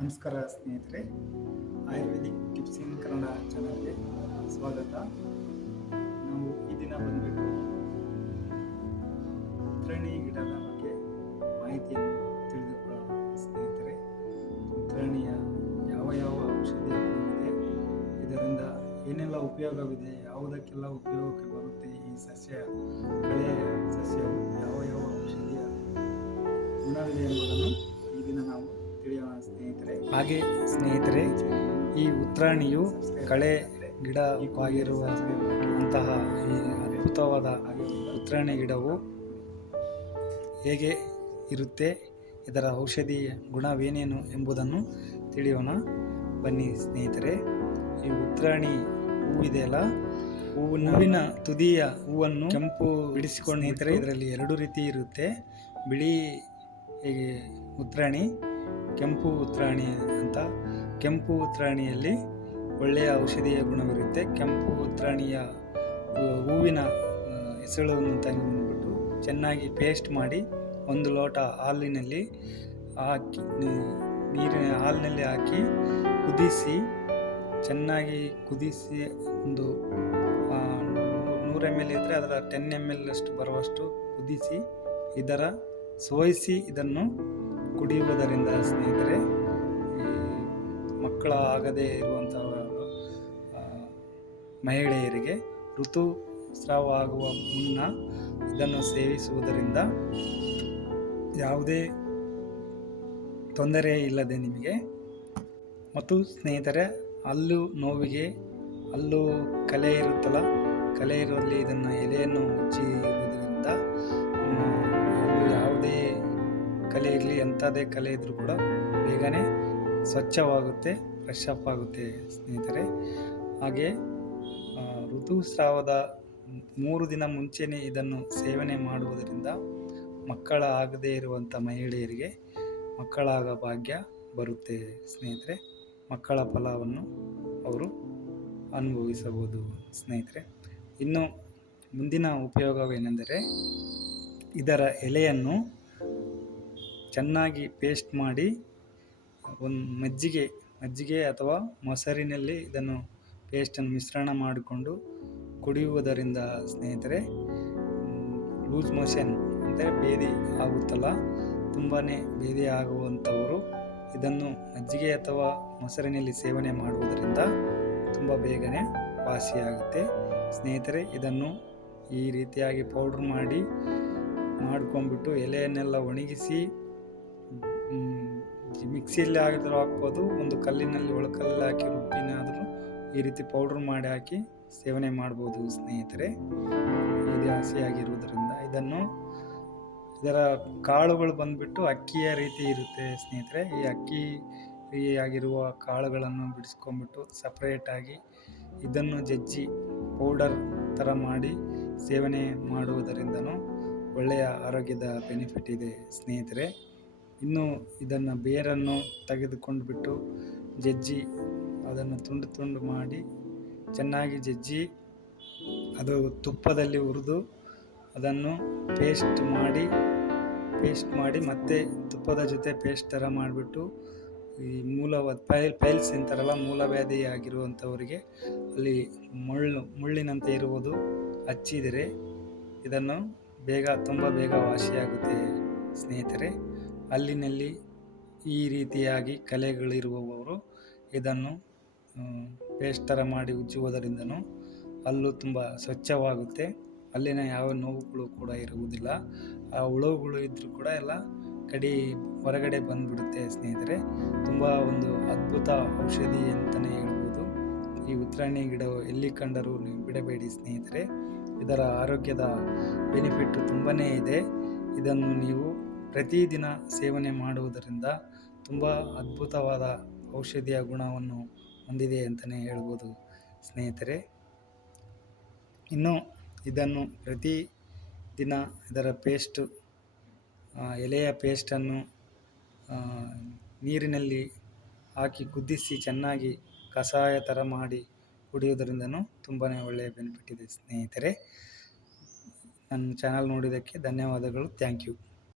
ನಮಸ್ಕಾರ ಸ್ನೇಹಿತರೆ, ಆಯುರ್ವೇದಿಕ್ ಟಿಪ್ಸ್ ಇನ್ ಕನ್ನಡ ಚಾನಲ್ಗೆ ಸ್ವಾಗತ. ನಾವು ಈ ದಿನ ಬಂದ್ಬಿಟ್ಟು ಉತ್ತರಣಿ ಗಿಡದ ಬಗ್ಗೆ ಮಾಹಿತಿಯನ್ನು ತಿಳಿದುಕೊಳ್ಳೋಣ. ಸ್ನೇಹಿತರೆ, ಉತ್ತರಣಿಯ ಯಾವ ಔಷಧಿ ಗುಣವಿದೆ, ಇದರಿಂದ ಏನೆಲ್ಲ ಉಪಯೋಗವಿದೆ, ಯಾವುದಕ್ಕೆಲ್ಲ ಉಪಯೋಗಕ್ಕೆ ಬರುತ್ತೆ, ಈ ಸಸ್ಯ ಕಳೆಯ ಸಸ್ಯವು ಯಾವ ಔಷಧಿಯ ಗುಣವಿದೆ ಎಂಬುದನ್ನು ಈ ದಿನ ನಾವು ತಿಳಿಯೋಣ ಸ್ನೇಹಿತರೆ. ಹಾಗೆ ಸ್ನೇಹಿತರೆ, ಈ ಉತ್ತರಾಣಿಯು ಕಳೆ ಗಿಡವಾಗಿರುವಂತಹ ಈ ಅದ್ಭುತವಾದ ಉತ್ತರಾಣಿ ಗಿಡವು ಹೇಗೆ ಇರುತ್ತೆ, ಇದರ ಔಷಧಿ ಗುಣವೇನೇನು ಎಂಬುದನ್ನು ತಿಳಿಯೋಣ ಬನ್ನಿ ಸ್ನೇಹಿತರೆ. ಈ ಉತ್ತರಾಣಿ ಹೂವಿದೆಯಲ್ಲ, ಹೂವಿನ ತುದಿಯ ಹೂವನ್ನು ಕೆಂಪು ಬಿಡಿಸಿಕೊಂಡು ಸ್ನೇಹಿತರೆ, ಇದರಲ್ಲಿ ಎರಡು ರೀತಿ ಇರುತ್ತೆ. ಬಿಳಿ ಉತ್ತರಾಣಿ, ಕೆಂಪು ಉತ್ತರಾಣಿ ಅಂತ. ಕೆಂಪು ಉತ್ತರಾಣಿಯಲ್ಲಿ ಒಳ್ಳೆಯ ಔಷಧೀಯ ಗುಣವಿರುತ್ತೆ. ಕೆಂಪು ಉತ್ತರಾಣಿಯ ಹೂವಿನ ಎಸಳನ್ನು ತೆಗೆದುಬಿಟ್ಟು ಚೆನ್ನಾಗಿ ಪೇಸ್ಟ್ ಮಾಡಿ ಒಂದು ಲೋಟ ಹಾಲಿನಲ್ಲಿ ಹಾಕಿ, ಹಾಲಿನಲ್ಲಿ ಹಾಕಿ ಕುದಿಸಿ, ಚೆನ್ನಾಗಿ ಕುದಿಸಿ, ಒಂದು 100 ml ಇದ್ದರೆ ಅದರ 10 ml ಅಷ್ಟು ಬರುವಷ್ಟು ಕುದಿಸಿ ಇದರ ಸೋಯಿಸಿ ಇದನ್ನು ಕುಡಿಯುವುದರಿಂದ ಸ್ನೇಹಿತರೆ, ಈ ಮಕ್ಕಳ ಆಗದೇ ಇರುವಂತಹ ಮಹಿಳೆಯರಿಗೆ ಋತುಸ್ರಾವ ಆಗುವ ಮುನ್ನ ಇದನ್ನು ಸೇವಿಸುವುದರಿಂದ ಯಾವುದೇ ತೊಂದರೆ ಇಲ್ಲದೆ ನಿಮಗೆ. ಮತ್ತು ಸ್ನೇಹಿತರೆ, ಹಲ್ಲು ನೋವಿಗೆ, ಹಲ್ಲು ಕಲೆ ಇರುತ್ತಲ್ಲ, ಕಲೆ ಇರುವಲ್ಲಿ ಇದನ್ನು ಎಲೆಯನ್ನು ಉಜ್ಜಿ ಇರುವುದರಿಂದ ಯಾವುದೇ ಕಲೆ ಇರಲಿ, ಎಂಥದೇ ಕಲೆ ಇದ್ದರೂ ಕೂಡ ಬೇಗನೆ ಸ್ವಚ್ಛವಾಗುತ್ತೆ, ಫ್ರೆಶ್ ಅಪ್ ಆಗುತ್ತೆ ಸ್ನೇಹಿತರೆ. ಹಾಗೆ ಋತುಸ್ರಾವದ 3 ದಿನ ಮುಂಚೆನೇ ಇದನ್ನು ಸೇವನೆ ಮಾಡುವುದರಿಂದ ಮಕ್ಕಳ ಆಗದೇ ಇರುವಂಥ ಮಹಿಳೆಯರಿಗೆ ಮಕ್ಕಳಾಗ ಭಾಗ್ಯ ಬರುತ್ತೆ ಸ್ನೇಹಿತರೆ. ಮಕ್ಕಳ ಫಲವನ್ನು ಅವರು ಅನುಭವಿಸಬಹುದು ಸ್ನೇಹಿತರೆ. ಇನ್ನು ಮುಂದಿನ ಉಪಯೋಗವೇನೆಂದರೆ, ಇದರ ಎಲೆಯನ್ನು ಚೆನ್ನಾಗಿ ಪೇಸ್ಟ್ ಮಾಡಿ ಒಂದು ಮಜ್ಜಿಗೆ ಅಥವಾ ಮೊಸರಿನಲ್ಲಿ ಇದನ್ನು ಪೇಸ್ಟನ್ನು ಮಿಶ್ರಣ ಮಾಡಿಕೊಂಡು ಕುಡಿಯುವುದರಿಂದ ಸ್ನೇಹಿತರೆ, ಲೂಸ್ ಮೋಷನ್ ಅಂದರೆ ಬೇದಿ ಆಗುತ್ತಲ್ಲ, ತುಂಬಾ ಬೇದಿ ಆಗುವಂಥವರು ಇದನ್ನು ಮಜ್ಜಿಗೆ ಅಥವಾ ಮೊಸರಿನಲ್ಲಿ ಸೇವನೆ ಮಾಡುವುದರಿಂದ ತುಂಬ ಬೇಗನೆ ವಾಸಿಯಾಗುತ್ತೆ ಸ್ನೇಹಿತರೆ. ಇದನ್ನು ಈ ರೀತಿಯಾಗಿ ಪೌಡ್ರ್ ಮಾಡ್ಕೊಂಡ್ಬಿಟ್ಟು ಎಲೆಯನ್ನೆಲ್ಲ ಒಣಗಿಸಿ ಮಿಕ್ಸಿಯಲ್ಲಿ ಆಗಿದ್ರೂ ಹಾಕ್ಬೋದು, ಒಂದು ಕಲ್ಲಿನಲ್ಲಿ ಒಳಕಲ್ಲಿ ಹಾಕಿ ರುಬ್ಬಿನಾದರೂ ಈ ರೀತಿ ಪೌಡ್ರ್ ಮಾಡಿ ಹಾಕಿ ಸೇವನೆ ಮಾಡ್ಬೋದು ಸ್ನೇಹಿತರೆ. ಇದು ಹಸಿಯಾಗಿರುವುದರಿಂದ ಇದರ ಕಾಳುಗಳು ಬಂದುಬಿಟ್ಟು ಅಕ್ಕಿಯ ರೀತಿ ಇರುತ್ತೆ ಸ್ನೇಹಿತರೆ. ಈ ಅಕ್ಕಿ ಆಗಿರುವ ಕಾಳುಗಳನ್ನು ಬಿಡಿಸ್ಕೊಂಡ್ಬಿಟ್ಟು ಸಪ್ರೇಟಾಗಿ ಇದನ್ನು ಜಜ್ಜಿ ಪೌಡರ್ ಥರ ಮಾಡಿ ಸೇವನೆ ಮಾಡುವುದರಿಂದನೂ ಒಳ್ಳೆಯ ಆರೋಗ್ಯದ ಬೆನಿಫಿಟ್ ಇದೆ ಸ್ನೇಹಿತರೆ. ಇನ್ನು ಇದನ್ನು ಬೇರನ್ನು ತೆಗೆದುಕೊಂಡ್ಬಿಟ್ಟು ಜಜ್ಜಿ ಅದನ್ನು ತುಂಡು ಮಾಡಿ ಚೆನ್ನಾಗಿ ಜಜ್ಜಿ ಅದು ತುಪ್ಪದಲ್ಲಿ ಹುರಿದು ಅದನ್ನು ಪೇಸ್ಟ್ ಮಾಡಿ ಮತ್ತೆ ತುಪ್ಪದ ಜೊತೆ ಪೇಸ್ಟ್ ಥರ ಮಾಡಿಬಿಟ್ಟು ಈ ಪೈಲ್ಸ್ ಅಂತಾರಲ್ಲ, ಮೂಲವ್ಯಾಧಿ ಆಗಿರುವಂಥವರಿಗೆ ಅಲ್ಲಿ ಮುಳ್ಳಿನಂತೆ ಇರುವುದು ಹಚ್ಚಿದರೆ ಇದನ್ನು ತುಂಬ ಬೇಗ ವಾಸಿಯಾಗುತ್ತೆ ಸ್ನೇಹಿತರೆ. ಹಲ್ಲಿನಲ್ಲಿ ಈ ರೀತಿಯಾಗಿ ಕಲೆಗಳಿರುವವರು ಇದನ್ನು ಪೇಸ್ಟ್ ಥರ ಮಾಡಿ ಉಜ್ಜುವುದರಿಂದನೂ ಹಲ್ಲು ತುಂಬ ಸ್ವಚ್ಛವಾಗುತ್ತೆ. ಅಲ್ಲಿನ ಯಾವ ನೋವುಗಳು ಕೂಡ ಇರುವುದಿಲ್ಲ. ಆ ಹುಳುಗಳು ಇದ್ದರೂ ಕೂಡ ಎಲ್ಲ ಹೊರಗಡೆ ಬಂದುಬಿಡುತ್ತೆ ಸ್ನೇಹಿತರೆ. ತುಂಬ ಒಂದು ಅದ್ಭುತ ಔಷಧಿ ಅಂತಲೇ ಹೇಳ್ಬೋದು. ಈ ಉತ್ತರಾಣಿ ಗಿಡ ಎಲ್ಲಿ ಕಂಡರೂ ನೀವು ಬಿಡಬೇಡಿ ಸ್ನೇಹಿತರೆ. ಇದರ ಆರೋಗ್ಯದ ಬೆನಿಫಿಟ್ಟು ತುಂಬಾ ಇದೆ. ಇದನ್ನು ನೀವು ಪ್ರತಿದಿನ ಸೇವನೆ ಮಾಡುವುದರಿಂದ ತುಂಬ ಅದ್ಭುತವಾದ ಔಷಧಿಯ ಗುಣವನ್ನು ಹೊಂದಿದೆ ಅಂತಲೇ ಹೇಳ್ಬೋದು ಸ್ನೇಹಿತರೆ. ಇನ್ನು ಇದನ್ನು ಪ್ರತಿದಿನ ಇದರ ಪೇಸ್ಟು, ಎಲೆಯ ಪೇಸ್ಟನ್ನು ನೀರಿನಲ್ಲಿ ಹಾಕಿ ಕುದಿಸಿ ಚೆನ್ನಾಗಿ ಕಷಾಯ ಥರ ಮಾಡಿ ಕುಡಿಯೋದರಿಂದನೂ ತುಂಬಾ ಒಳ್ಳೆಯ ಬೆನಿಫಿಟ್ ಇದೆ ಸ್ನೇಹಿತರೆ. ನನ್ನ ಚಾನಲ್ ನೋಡಿದ್ದಕ್ಕೆ ಧನ್ಯವಾದಗಳು. Thank you.